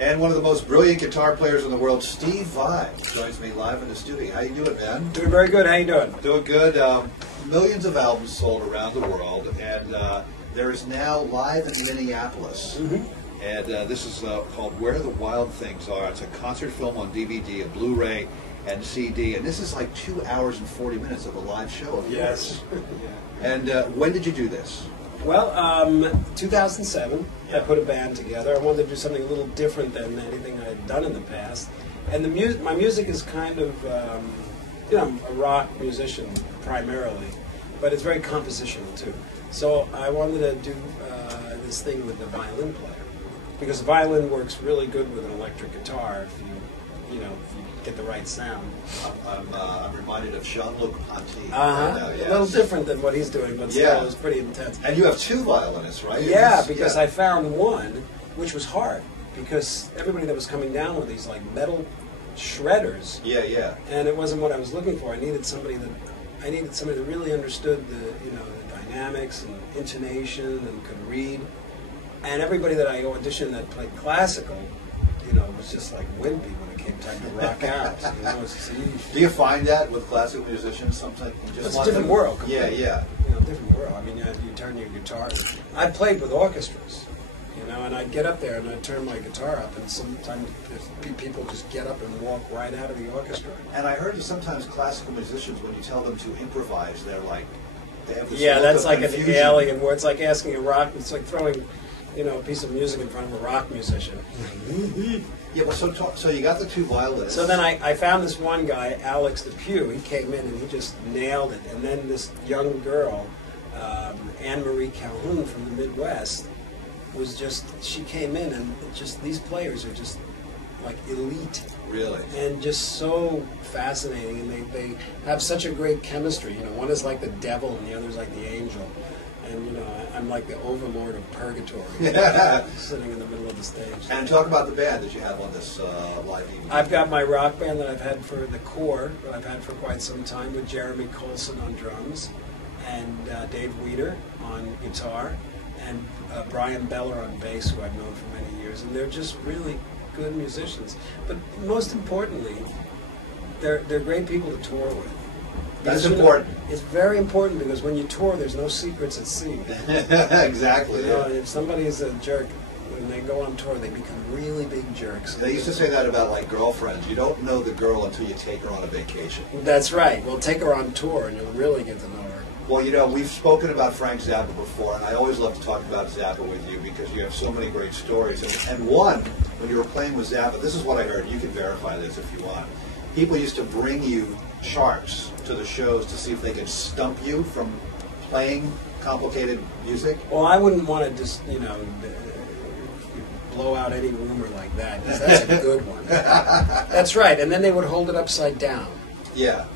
And one of the most brilliant guitar players in the world, Steve Vai, joins me live in the studio. How you doing, man? Doing very good. How you doing? Doing good. Millions of albums sold around the world, and there is now Live in Minneapolis. And this is called Where the Wild Things Are. It's a concert film on DVD, a Blu-ray, and CD. And this is like 2 hours and 40 minutes of a live show of yours. And when did you do this? Well, 2007, I put a band together. I wanted to do something a little different than anything I had done in the past. And the my music is kind of, you know, I'm a rock musician primarily, but it's very compositional too. So I wanted to do this thing with the violin player, because the violin works really good with an electric guitar if you get the right sound. I'm reminded of Jean-Luc Ponty. A little different than what he's doing, but still, it's pretty intense. And you have two violinists, right? Yeah, because I found one, which was hard, because everybody that was coming down with these like metal shredders. And it wasn't what I was looking for. I needed somebody that really understood the the dynamics and intonation and could read. And everybody that I auditioned that played classical, was just like wimpy when it came time to rock out. Do you find that with classical musicians sometimes? It's a different world. Completely. Yeah. Different world. I mean, you turn your guitar. I played with orchestras, and I'd get up there and I'd turn my guitar up, and sometimes people just get up and walk right out of the orchestra. And I heard sometimes classical musicians, when you tell them to improvise, they're like, they have this that's like confusion. an alien where it's like asking a rock. It's like throwing a piece of music in front of a rock musician. Yeah, well, so you got the two violinists. So then I found this one guy, Alex DePue. He came in and he just nailed it. And then this young girl, Anne-Marie Calhoun from the Midwest, she came in, and these players are just like elite. Really? And just so fascinating, and they have such a great chemistry. One is like the devil and the other is like the angel. And, I'm like the overlord of purgatory, sitting in the middle of the stage. And talk about the band that you have on this live DVD. I've got my rock band that I've had for the core, that I've had for quite some time, with Jeremy Colson on drums, and Dave Weeder on guitar, and Brian Beller on bass, who I've known for many years. And they're just really good musicians. But most importantly, they're great people to tour with. That's important. It's very important, because when you tour, there's no secrets at sea. Exactly. If somebody is a jerk, when they go on tour, they become really big jerks. They used to say that about like girlfriends. You don't know the girl until you take her on a vacation. That's right. Well, take her on tour, and you'll really get to know her. Well, we've spoken about Frank Zappa before, and I always love to talk about Zappa with you because you have so many great stories. And one, when you were playing with Zappa, this is what I heard. You can verify this if you want. People used to bring you charts to the shows to see if they could stump you from playing complicated music. Well, I wouldn't want to just, blow out any rumor like that, because that's a good one. That's right, and then they would hold it upside down. Yeah,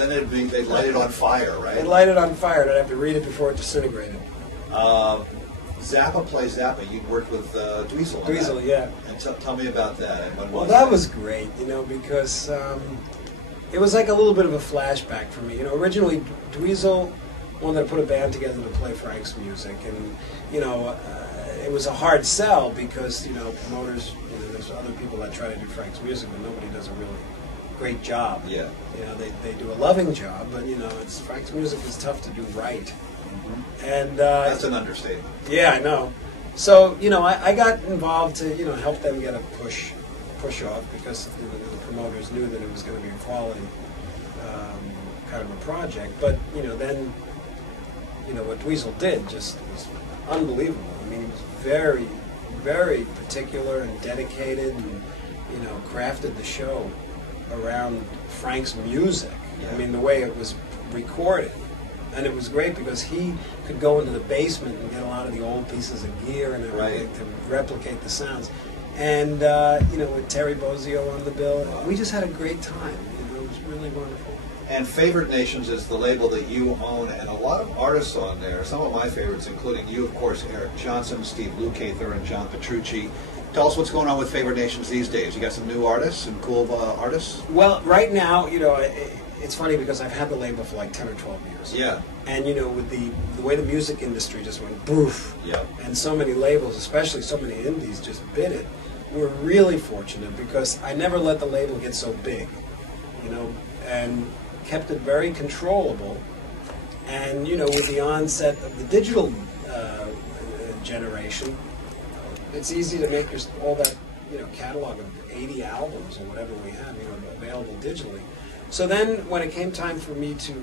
and then they'd light it on fire, right? They'd light it on fire, and I'd have to read it before it disintegrated. Zappa plays Zappa. You worked with Dweezil. Dweezil, yeah. And tell me about that. Well, that was great, because it was like a little bit of a flashback for me. Originally Dweezil wanted to put a band together to play Frank's music, and it was a hard sell because promoters, there's other people that try to do Frank's music, but nobody does a really great job. Yeah. They do a loving job, but Frank's music is tough to do right. And that's an understatement. Yeah, I know. So I got involved to help them get a push off, because the promoters knew that it was going to be a quality kind of a project. But then what Dweezil did just was unbelievable. I mean, he was very, very particular and dedicated, and crafted the show around Frank's music. Yeah. I mean, the way it was recorded. And it was great because he could go into the basement and get a lot of the old pieces of gear and everything to replicate the sounds. And, with Terry Bozzio on the bill, we just had a great time. It was really wonderful. And Favored Nations is the label that you own, and a lot of artists on there. Some of my favorites, including you, of course, Eric Johnson, Steve Lukather, and John Petrucci. Tell us what's going on with Favored Nations these days. You got some new artists, some cool artists? Well, right now, it's funny because I've had the label for like 10 or 12 years. Yeah. And with the way the music industry just went boof. Yeah. And so many labels, especially so many indies, just bit it. we're really fortunate because I never let the label get so big, you know, and kept it very controllable. And, you know, with the onset of the digital generation, it's easy to make all that, you know, catalog of 80 albums or whatever we have, you know, available digitally. So then when it came time for me to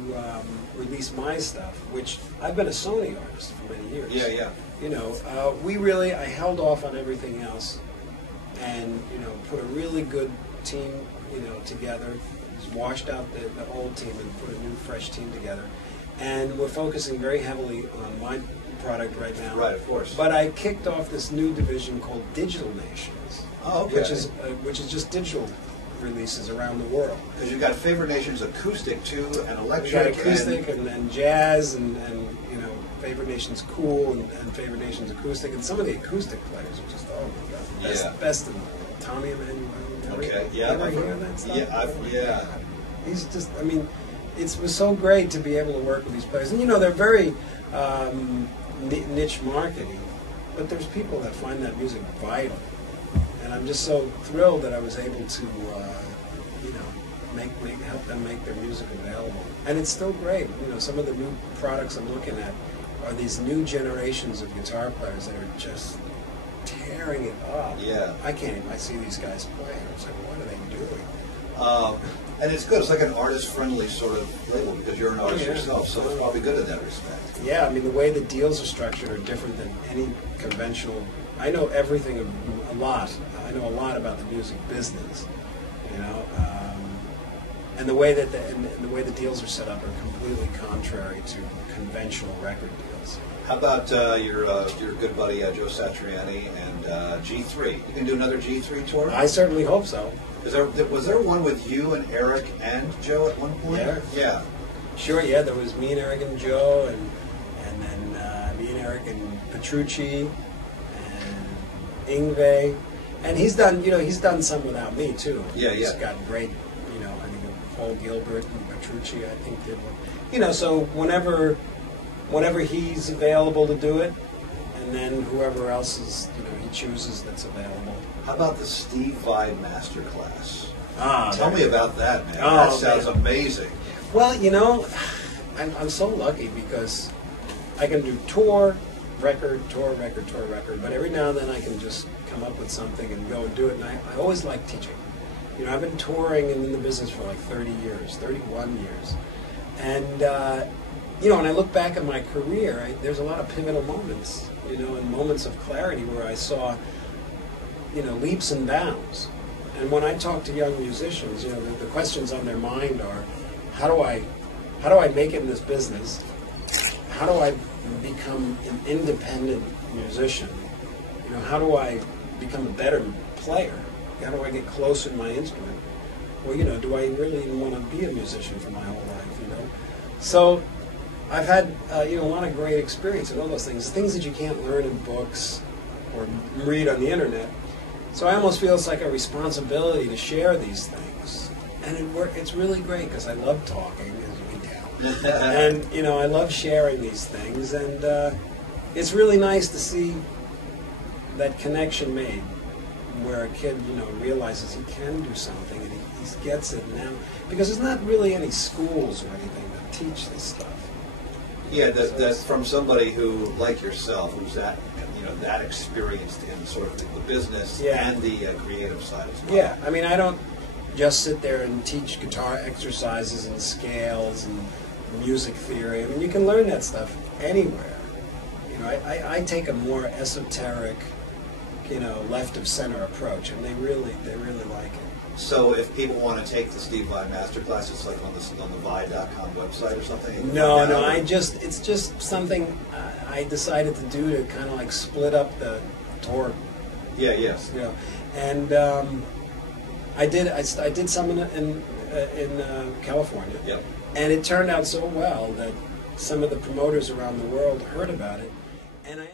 release my stuff, which I've been a Sony artist for many years. Yeah, yeah. You know, I held off on everything else and, you know, put a really good team, you know, together, just washed out the old team and put a new, fresh team together. And we're focusing very heavily on my product right now. Right, of course. But I kicked off this new division called Digital Nations, Oh, okay. which is just digital releases around the world. Because you've got Favorite Nations acoustic too, and We electric. got acoustic and jazz and you know, Favorite Nations cool and Favorite Nations acoustic, and some of the acoustic players are just, oh my god, best in the world. Tommy Emmanuel. Okay, yeah. Ever hear that stuff? Yeah, yeah. He's just, I mean, it was so great to be able to work with these players. And you know, they're very niche marketing, but there's people that find that music vital. And I'm just so thrilled that I was able to, you know, help them make their music available. And it's still great. You know, some of the new products I'm looking at are these new generations of guitar players that are just tearing it up. Yeah. I see these guys play, and it's like, what are they doing? And it's good. It's like an artist-friendly sort of label because you're an artist yourself, so it's probably good in that respect. Yeah, I mean, the way the deals are structured are different than any conventional. I know everything a lot. I know a lot about the music business, you know, and the way that the way the deals are set up are completely contrary to conventional record deals. How about your good buddy Joe Satriani and G3? You can do another G3 tour? I certainly hope so. Was there one with you and Eric and Joe at one point? Yeah. Yeah. Sure, yeah, there was me and Eric and Joe, and then me and Eric and Petrucci, and Yngwie, and he's done some without me too. Yeah, yeah. He's got great, you know, I think Paul Gilbert and Petrucci, I think did one. You know, so whenever he's available to do it, and then whoever else is, you know, he chooses that's available. How about the Steve Vai Masterclass? Ah, Tell me about that, man. Oh, That sounds amazing. Well, you know, I'm so lucky because I can do tour, record, but every now and then I can just come up with something and go and do it, and I always like teaching. You know, I've been touring and in the business for like 30 years, 31 years. And, you know, when I look back at my career, there's a lot of pivotal moments, you know, and moments of clarity where I saw, you know, leaps and bounds. And when I talk to young musicians, you know, the questions on their mind are, how do I make it in this business? How do I become an independent musician? You know, how do I become a better player? How do I get closer to my instrument? Well, you know, do I really even want to be a musician for my whole life, you know? So I've had, you know, a lot of great experience in all those things that you can't learn in books or read on the internet. So I almost feel it's like a responsibility to share these things. And it's really great because I love talking, as you can tell. And, you know, I love sharing these things. And it's really nice to see that connection made where a kid, you know, realizes he can do something and he gets it now. Because there's not really any schools or anything that teach this stuff. Yeah, that's from somebody who, like yourself, who's that, you know, that experienced in sort of the business and the creative side as well. Yeah, I mean, I don't just sit there and teach guitar exercises and scales and music theory. I mean, you can learn that stuff anywhere. You know, I take a more esoteric, you know, left of center approach, and they really like it. So if people want to take the Steve Vai Masterclass, it's like on the Vai.com website or something? No, it's just something I decided to do to kind of like split up the tour. Yeah, yes. You know, and I did some in California. Yep. And it turned out so well that some of the promoters around the world heard about it, and I